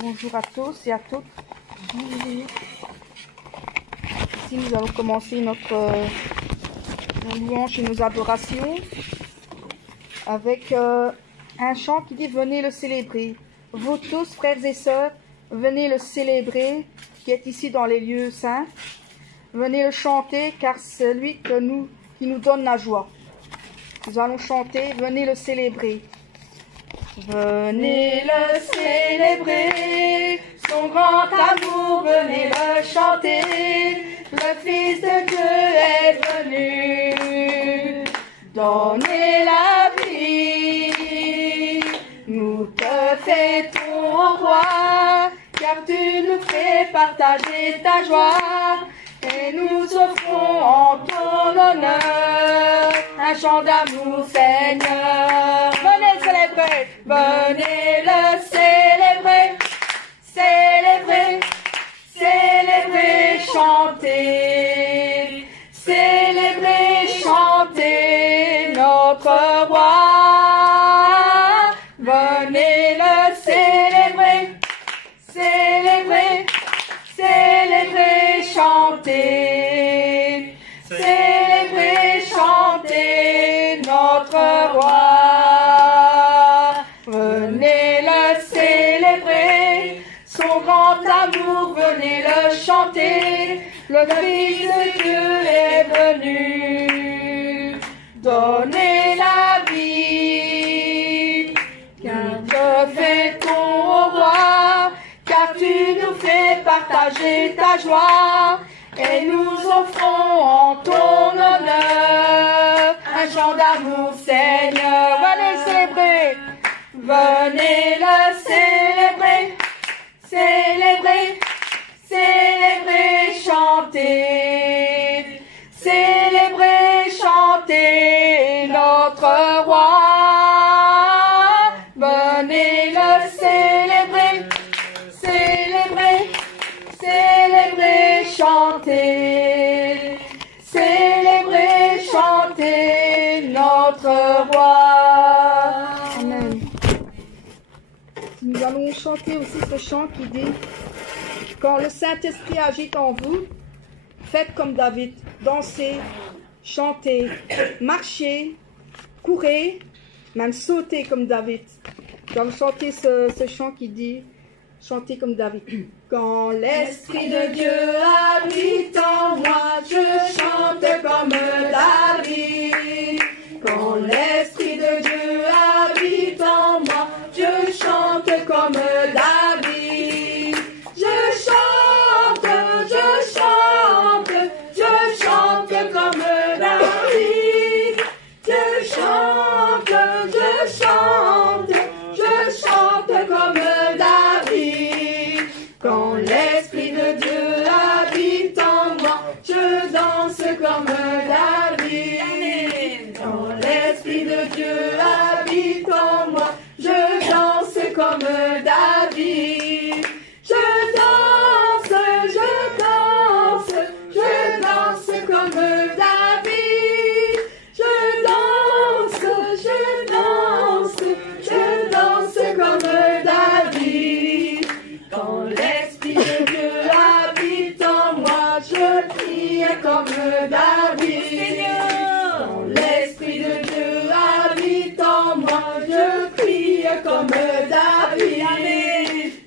Bonjour à tous et à toutes. Ici, nous allons commencer notre louange et nos adorations avec un chant qui dit « Venez le célébrer ». Vous tous, frères et sœurs, venez le célébrer, qui est ici dans les lieux saints. Venez le chanter, car c'est lui qui nous donne la joie. Nous allons chanter « Venez le célébrer ». Venez le célébrer, son grand amour, venez le chanter. Le Fils de Dieu est venu donner la vie. Nous te fêtons, ô roi, car tu nous fais partager ta joie. Et nous offrons en ton honneur un chant d'amour, Seigneur. Venez le célébrer, venez le célébrer, célébrer, célébrer, chanter, célébrer, chanter notre roi. Venez le célébrer, célébrer, célébrer, chanter, célébrer, chanter notre roi. Venez le célébrer, son grand amour, venez le chanter. Le Fils de Dieu est venu donner la vie. Car te fêtons, ô roi, car tu nous fais partager ta joie, et nous offrons en ton honneur un chant d'amour, Seigneur. Venez le célébrer, venez le célébrer, célébrer, célébrer, chanter, célébrer, chanter notre roi. Venez le célébrer, célébrer, célébrer, chanter, célébrer, chanter notre roi. Amen. Nous allons chanter aussi ce chant qui dit « Quand le Saint-Esprit agite en vous, faites comme David, dansez, chantez, marchez, courez, même sautez comme David. » Nous allons chanter ce chant qui dit « Chantez comme David. » Quand l'Esprit de Dieu habite en moi, je chante comme David. Quand l'Esprit de Dieu habite en moi, je chante comme David. Je chante, je chante, je chante comme David. Je chante, je chante, je chante comme David. Quand l'Esprit de Dieu habite en moi, je danse comme David. Quand l'Esprit de Dieu habite en moi, je danse comme David. Je danse, je danse, je danse comme David. Je danse, je danse, je danse comme David. Quand l'Esprit de Dieu habite en moi, je prie comme David. Quand l'Esprit de Dieu habite en moi, je prie comme David.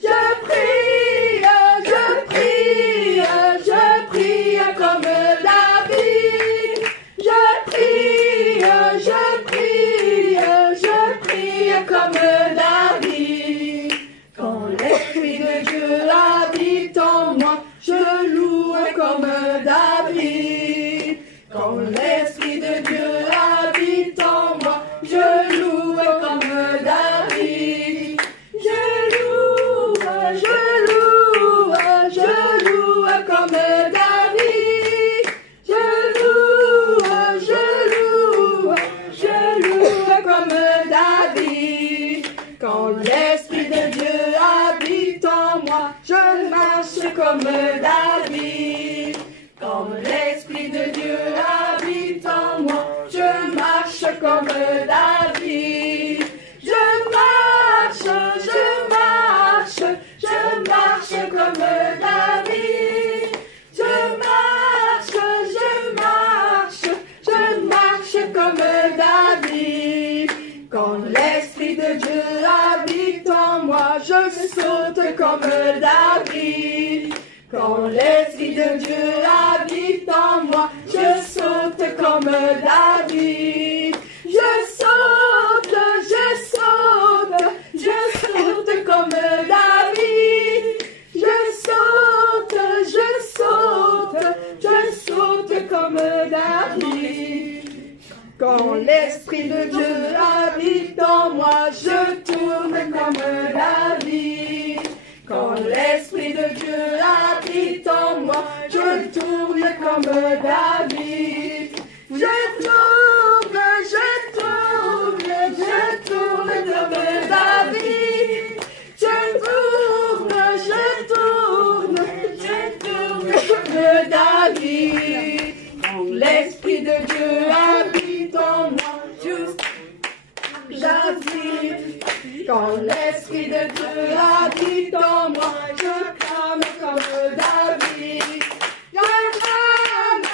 Je prie, je prie, je prie comme David. Je prie, je prie, je prie comme David. Quand l'Esprit de Dieu habite en moi, je loue comme David. Quand l'Esprit de Dieu habite en moi, je loue comme David. Je loue, je loue, je loue comme David. Je loue, je loue, je loue comme David. Quand l'Esprit de Dieu habite en moi, je marche comme David. Quand l'Esprit de Dieu habite en moi, je marche comme David. Je marche, je marche, je je saute comme David. Quand l'Esprit de Dieu habite en moi, je saute comme David. Je saute comme David. Je saute comme David. Quand l'Esprit de Dieu habite en moi, je tourne comme David. Quand l'Esprit de Dieu habite en moi, je tourne comme David. Je tourne comme David. Je tourne comme David. Quand l'Esprit de Dieu habite en moi, j'agite. Quand l'Esprit de Dieu habite en moi, je clame comme David. J'acclame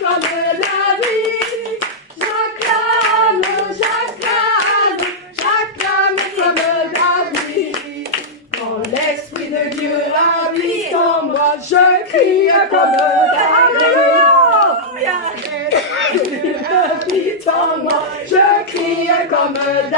comme David. J'acclame comme David. Quand l'Esprit de Dieu habite en moi, je crie comme David. Habite en moi, je crie comme David.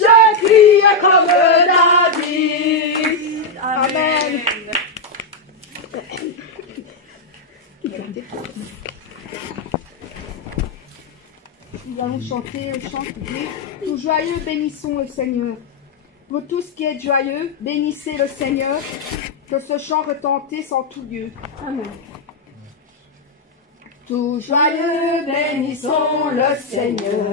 Je crie comme David. Amen. Nous allons chanter le chant qui dit « Tout joyeux, bénissons le Seigneur. Vous tous qui êtes joyeux, bénissez le Seigneur. Que ce chant retentisse en tout lieu. » Amen. Tout joyeux, bénissons le Seigneur.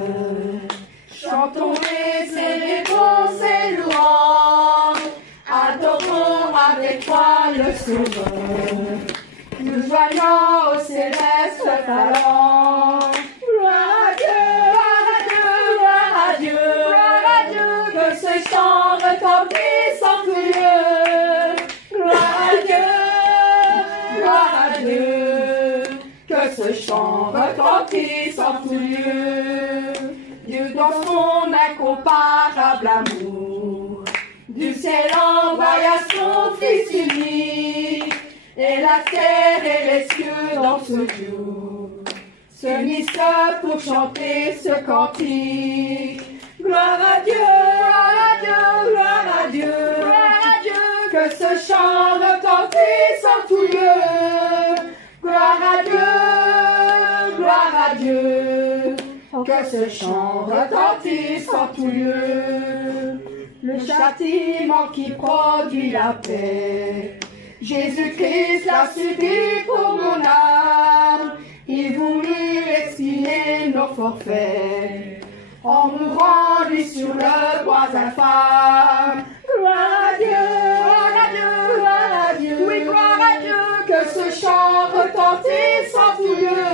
Chantons et célébrons ses louanges. Adorons avec foi le Sauveur. Nous joignons au céleste talent. Gloire à Dieu, gloire à Dieu, gloire à Dieu, gloire à Dieu. Que ce chant retentisse en tout lieu. Gloire à Dieu, gloire à Dieu. Que ce chant retentisse en tout lieu. Dieu dans son incomparable amour, du ciel envoya son Fils unique, et la terre et les cieux dans ce jour se misent pour chanter ce cantique. Gloire à Dieu, gloire à Dieu, gloire à Dieu, gloire à Dieu. Que ce chant retentisse en tout lieu. Gloire à Dieu, gloire à Dieu. Que ce chant retentisse en tout lieu. Le châtiment qui produit la paix, Jésus-Christ l'a subi pour mon âme. Il voulut expier nos forfaits en mourant lui sur le bois infâme. Gloire à Dieu, gloire à Dieu, gloire à Dieu. Oui, gloire à Dieu. Que ce chant retentisse en tout lieu.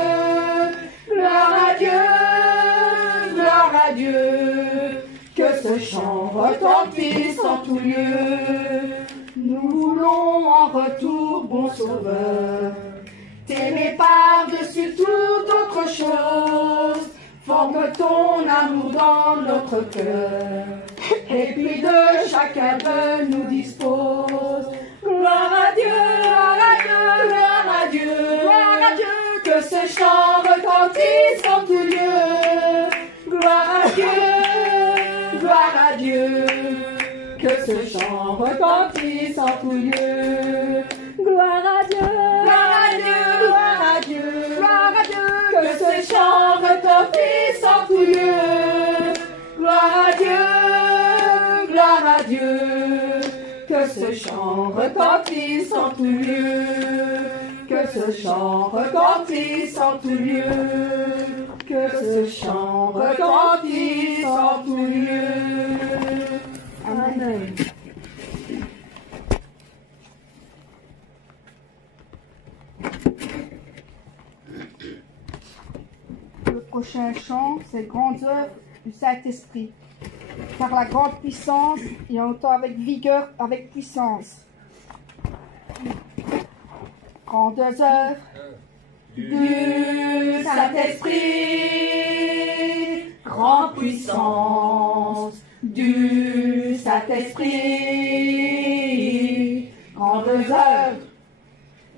Gloire à Dieu, gloire à Dieu. Que ce chant retentisse en tout lieu. Nous voulons en retour, bon Sauveur, t'aimer par-dessus toute autre chose. Forme ton amour dans notre cœur, et puis de chacun de nous dispose. Gloire à Dieu, gloire à Dieu, gloire à Dieu, gloire à Dieu. Que ce chant retentisse en tout lieu. Gloire à Dieu, gloire à Dieu. Que ce chant retentisse en tout lieu. Gloire à Dieu, gloire à Dieu, gloire à Dieu, gloire à Dieu. Que ce chant retentisse en tout lieu. Gloire à Dieu, gloire à Dieu. Que ce chant retentisse en tout lieu. Que ce chant retentisse en tout lieu. Que ce chant retentisse en tout lieu. Amen. Le prochain chant, c'est Grandes œuvres du Saint-Esprit. par la grande puissance et en même temps avec vigueur, avec puissance. Grandes œuvres du Saint-Esprit, grande puissance du Saint-Esprit, grandes œuvres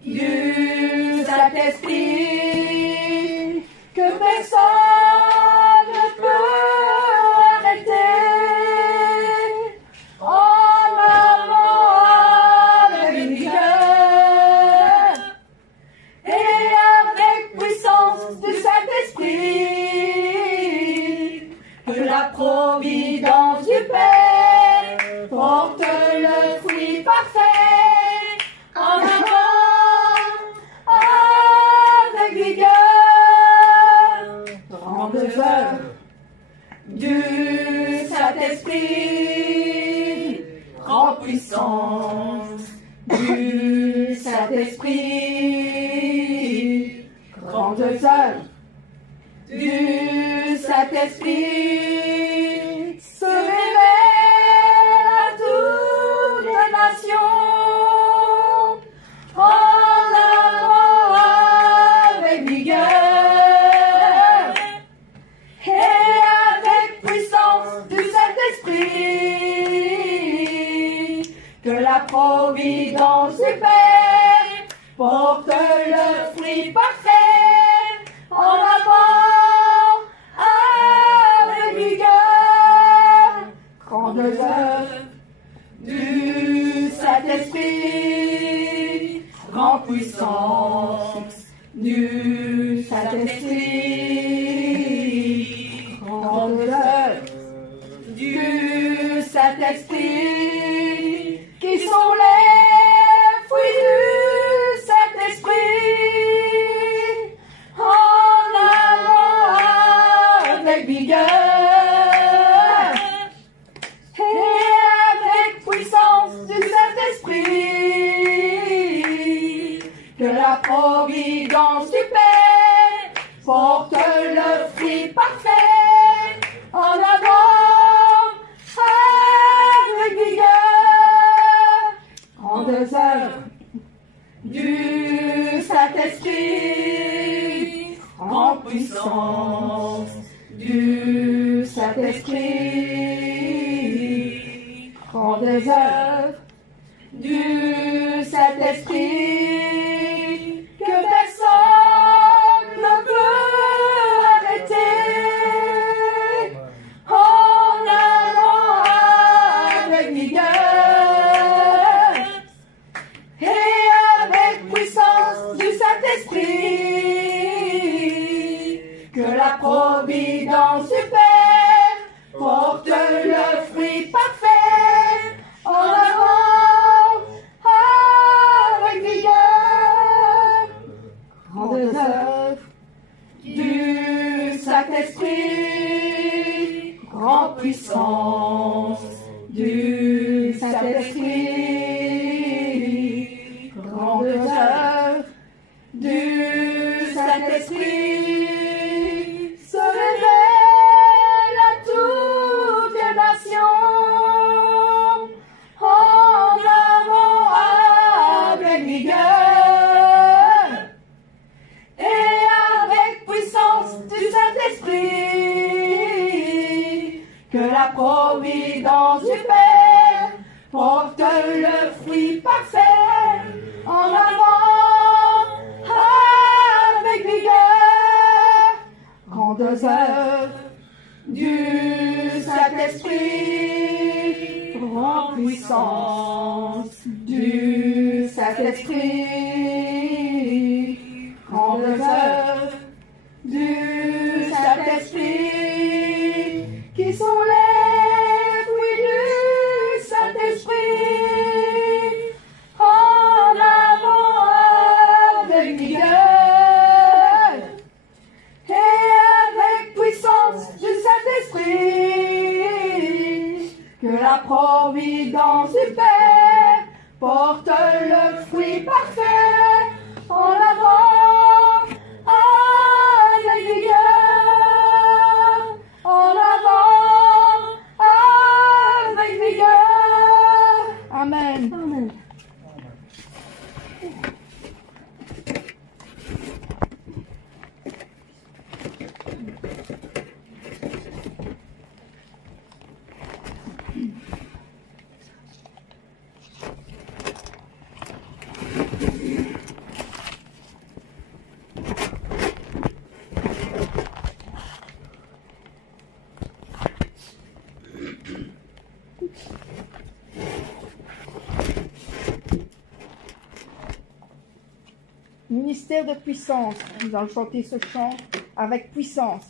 du Saint-Esprit, que personne ne peut arrêter. En avant avec vigueur et avec puissance du Saint-Esprit, que la providence du Père porte le fruit parfait. En avant avec vigueur, grandes œuvres du Saint-Esprit, grande puissance du Saint-Esprit, grandes œuvres du Saint-Esprit, se révèle à toutes les nations. En avant avec vigueur et avec puissance du Saint-Esprit, que la providence du Père porte le fruit parfait. En avant avec vigueur, grandes œuvres du Saint-Esprit, grande puissance du Saint-Esprit, grandes œuvres du Saint-Esprit, qui sont les fruits du Saint-Esprit. En avant avec vigueur et avec puissance du Saint-Esprit, que la providence du Père porte le fruit parfait. En avant avec vigueur, grandes œuvres du Saint-Esprit, grande puissance du Saint-Esprit, grandes œuvres du Saint-Esprit, que personne ne peut arrêter. En avant avec vigueur et avec puissance du Saint-Esprit, que la providence du Père porte le fruit parfait. En avant avec vigueur, grandes œuvres du Saint-Esprit, grande puissance du Saint-Esprit, grandes œuvres du Saint-Esprit, se révèle à toutes les nations. En avant avec vigueur et avec puissance du Saint-Esprit, que la providence du Père porte le fruit parfait. En avant avec vigueur, grandes œuvres du Saint-Esprit, grande puissance du Saint-Esprit, grandes œuvres du Saint-Esprit, qui sont les fruits du Saint-Esprit. En avant avec vigueur et avec puissance du Saint-Esprit, que la providence du Père porte le fruit parfait. En avant avec vigueur, en avant Ministère de puissance. Nous allons chanter ce chant avec puissance.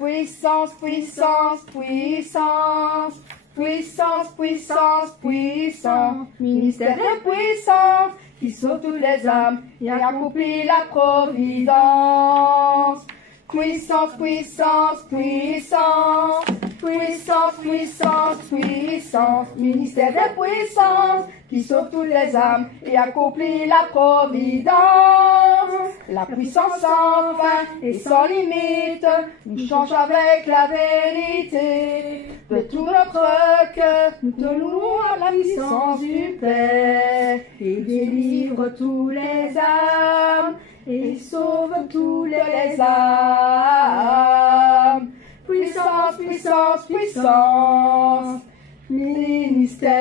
Puissance, puissance, puissance. Puissance, puissance, puissance. Ministère de puissance qui sauve toutes les âmes et accomplit la providence. Puissance, puissance, puissance. Puissance, puissance, puissance. Ministère de puissance qui sauve toutes les âmes et accomplit la providence. La puissance sans fin et sans limite nous change avec la vérité. De tout notre cœur, nous te louons à la puissance du Père. Il délivre tous les âmes et sauve toutes les âmes. Puissance, puissance, puissance, ministère.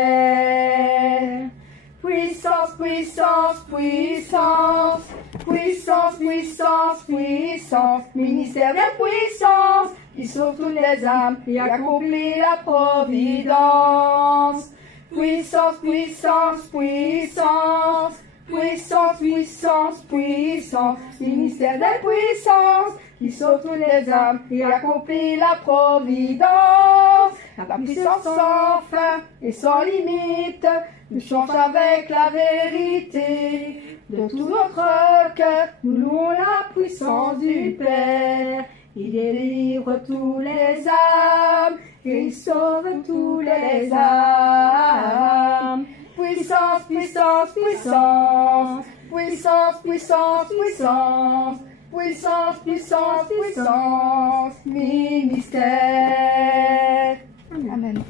Puissance, puissance, puissance, puissance, puissance, puissance, ministère de puissance qui sauve toutes les âmes et accomplit la providence. Puissance, puissance, puissance, puissance, puissance, puissance, ministère de puissance qui sauve toutes les âmes et accomplit la providence. La puissance sans fin et sans limite nous change avec la vérité. De tout notre cœur, nous louons la puissance du Père. Il délivre tous les âmes et il sauve tous les âmes. Puissance, puissance, puissance, puissance, puissance, puissance, puissance, puissance, puissance, ministère. Amen.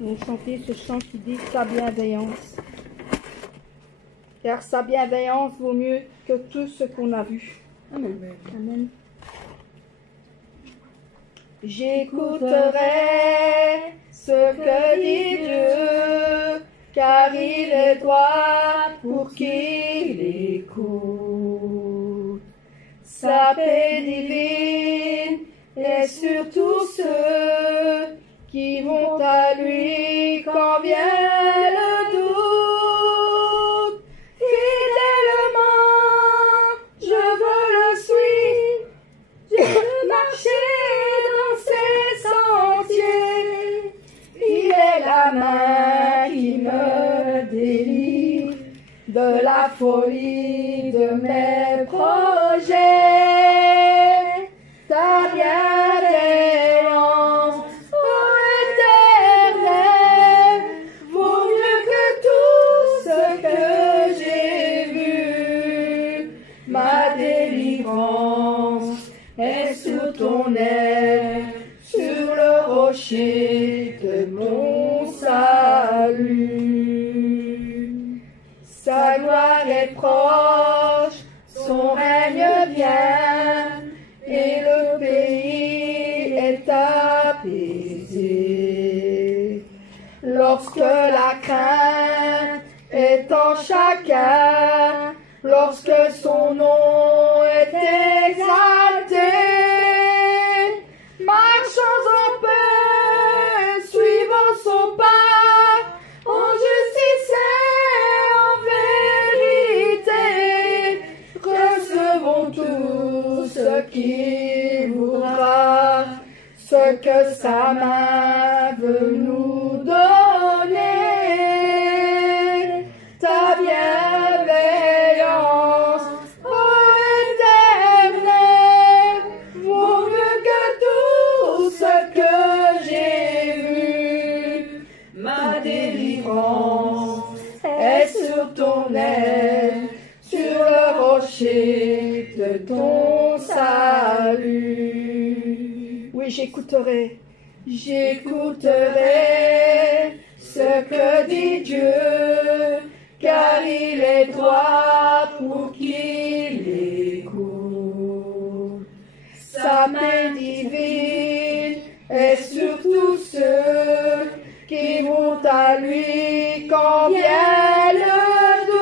Nous chanter ce chant qui dit sa bienveillance. Car sa bienveillance vaut mieux que tout ce qu'on a vu. Amen. Amen. J'écouterai ce que dit Dieu, car il est droit pour qui l'écoute. Sa paix divine est sur tous ceux qui vont à lui quand vient le doute. Fidèlement, je veux le suivre, je veux marcher dans ses sentiers. Il est la main qui me délivre de la folie de mes projets. Ta bienveillance, ton aile sur le rocher de mon salut. Sa gloire est proche, son règne vient, et le pays est apaisé. Lorsque la crainte est en chacun, lorsque son nom est exalté, marchons en paix, suivons son pas, en justice et en vérité. Recevons tout ce qu'il voudra, ce que sa main veut nous donner. Ta bienveillance, ô Éternel, vaut mieux que tout ce que j'ai vu. Ma délivrance est sur ton aile, sur le rocher de ton salut. Oui, j'écouterai ce que dit Dieu, car il est droit pour qui l'écoute. Sa main divine est sur tous ceux qui vont à lui quand vient le doute.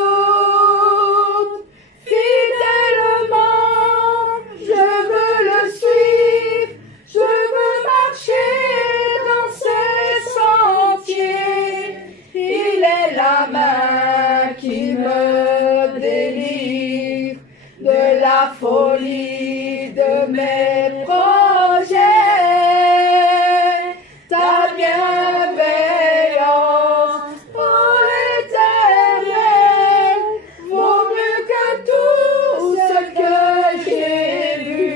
la folie de mes projets. Ta bienveillance, ô Éternel, vaut mieux que tout ce que j'ai vu.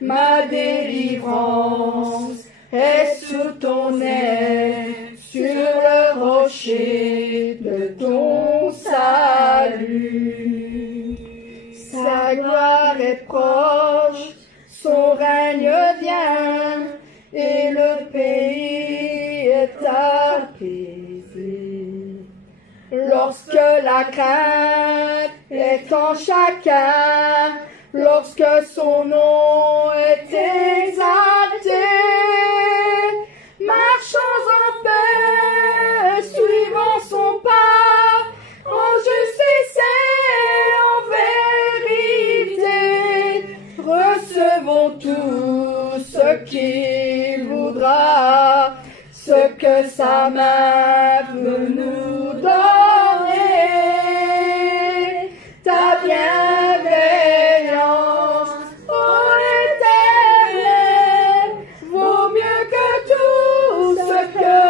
Ma délivrance est sous ton aile, sur le rocher de ton salut. Sa gloire est proche, son règne vient, et le pays est apaisé. Lorsque la crainte est en chacun, lorsque son nom est exalté, marchons en paix, suivant son pas, en justice et en vérité. Recevons tout ce qu'il voudra, ce que sa main veut nous donner. Ta bienveillance, ô Éternel, vaut mieux que tout ce que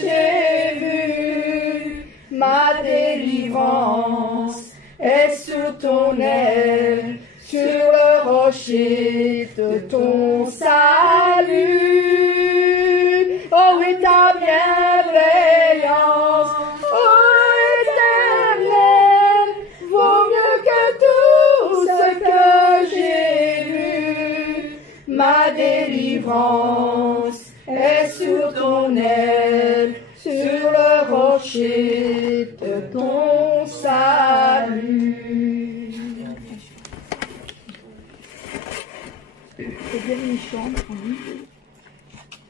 j'ai vu. Ma délivrance est sous ton aile, sur le rocher de ton salut. Oh oui, ta bienveillance, ô Éternel, vaut mieux que tout ce que j'ai vu. Ma délivrance est sur ton aile, sur le rocher de ton salut. C'est bien une chambre,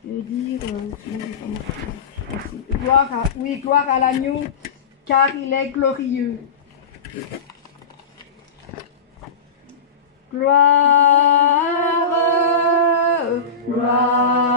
et dire gloire à l'agneau, car il est glorieux. Gloire, gloire.